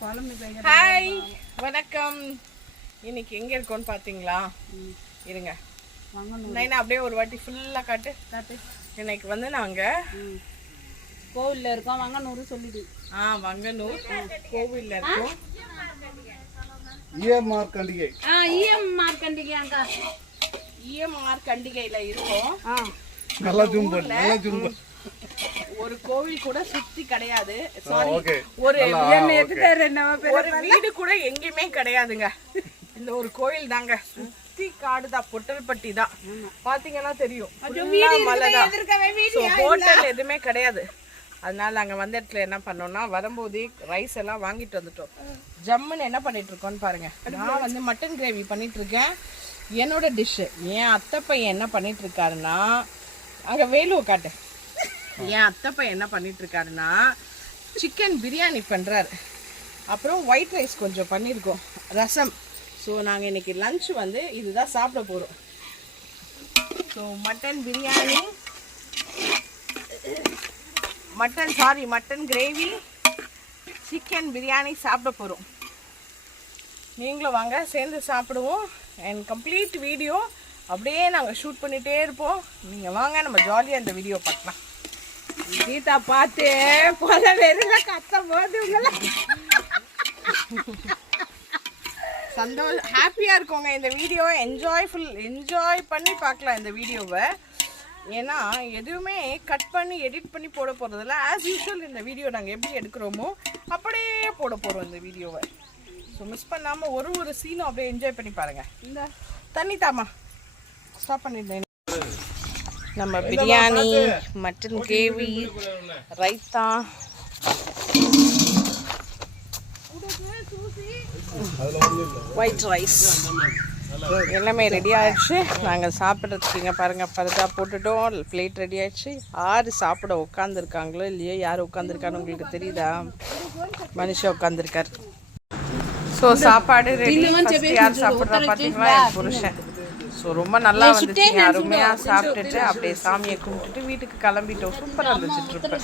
Hi வணக்கம். இன்னைக்கு எங்க இருக்கோம்னு பாத்தீங்களா? இருங்க நைனா அப்படியே ஒரு வாட்டி ஃபுல்லா காட்டு. இன்னைக்கு வந்து நாங்க கோவில்ல இருக்கோம். வங்கனூர் சொல்லிடு. வங்கனூர் கோவில்ல இருக்கோம். இஎம்ஆர் கண்டிகை. இஎம்ஆர் கண்டிகை அங்க. இஎம்ஆர் கண்டிகையில இருக்கோம். நல்லா ஜூம் பண்ணு, நல்லா ஜூம் பண்ணு. ஒரு கோவில் கூட சுத்தி கிடையாது. ஒரு வீடு கூட எங்கேயுமே கிடையாதுங்க. இந்த ஒரு கோயில் தாங்க. சுத்தி காடுதான், பொட்டல்பட்டி தான். பாத்தீங்கன்னா தெரியும், ஹோட்டல் எதுவுமே கிடையாது. அதனால நாங்க வந்த இடத்துல என்ன பண்ணோம்னா, வரும்போது ரைஸ் எல்லாம் வாங்கிட்டு வந்துட்டோம். ஜம்முன்னு என்ன பண்ணிட்டு இருக்கோம்னு பாருங்க. நான் வந்து மட்டன் கிரேவி பண்ணிட்டு இருக்கேன். என்னோட டிஷ்ஷு. என் அத்தை பையன் என்ன பண்ணிட்டு இருக்காருன்னா, அங்க வேலுவை காட்டு. என் அத்தை பையன் என்ன பண்ணிட்டு இருக்காருன்னா, சிக்கன் பிரியாணி பண்றாரு. அப்புறம் ஒயிட் ரைஸ் கொஞ்சம் பண்ணியிருக்கோம், ரசம். ஸோ நாங்கள் இன்னைக்கு லஞ்ச் வந்து இதுதான் சாப்பிட போகிறோம். So mutton biryani, mutton gravy, chicken biryani சாப்பிட போகிறோம். நீங்களும் வாங்க, சேர்ந்து சாப்பிடுவோம். அண்ட் கம்ப்ளீட் வீடியோ அப்படியே நாங்கள் ஷூட் பண்ணிகிட்டே இருப்போம். நீங்கள் வாங்க, நம்ம ஜாலியாக இந்த வீடியோ பார்க்கலாம். கீதா பார்த்து போல வெறும் கத்தும் போது சந்தோஷம், ஹாப்பியாக இருக்கோங்க. இந்த வீடியோ என்ஜாய் பண்ணி பார்க்கலாம் இந்த வீடியோவை. ஏன்னா எதுவுமே கட் பண்ணி எடிட் பண்ணி போட போகிறதில்ல. ஆஸ் யூஷுவல் இந்த வீடியோ நாங்கள் எப்படி எடுக்கிறோமோ அப்படியே போட போகிறோம் இந்த வீடியோவை. ஸோ மிஸ் பண்ணாமல் ஒரு சீனும் அப்படியே என்ஜாய் பண்ணி பாருங்கள். இந்த தண்ணி தாமா ஸ்டாப் பண்ணியிருந்தேன். நம்ம biryani, mutton gravy, raita, white rice எல்லாமே ரெடி ஆயிடுச்சு. நாங்கள் சாப்பிட்றதுக்கு இங்கே பாருங்கள், பருதா போட்டுட்டோம். பிளேட் ரெடி ஆயிடுச்சு. யார் சாப்பிட உட்காந்துருக்காங்களோ இல்லையோ, யார் உட்காந்துருக்கான்னு உங்களுக்கு தெரியுதா? மனுஷன் உட்காந்துருக்காரு. ஸோ சாப்பாடு ரெடி. யார் சாப்பிட்றா பார்த்தீங்களா? என் புருஷன். ஸோ ரொம்ப நல்லா வந்துச்சுங்க. அருமையாக சாப்பிட்டுட்டு அப்படியே சாமியை கும்பிட்டுட்டு வீட்டுக்கு கிளம்பிட்டோம். சூப்பராக இருந்துச்சு ட்ரிப்பு.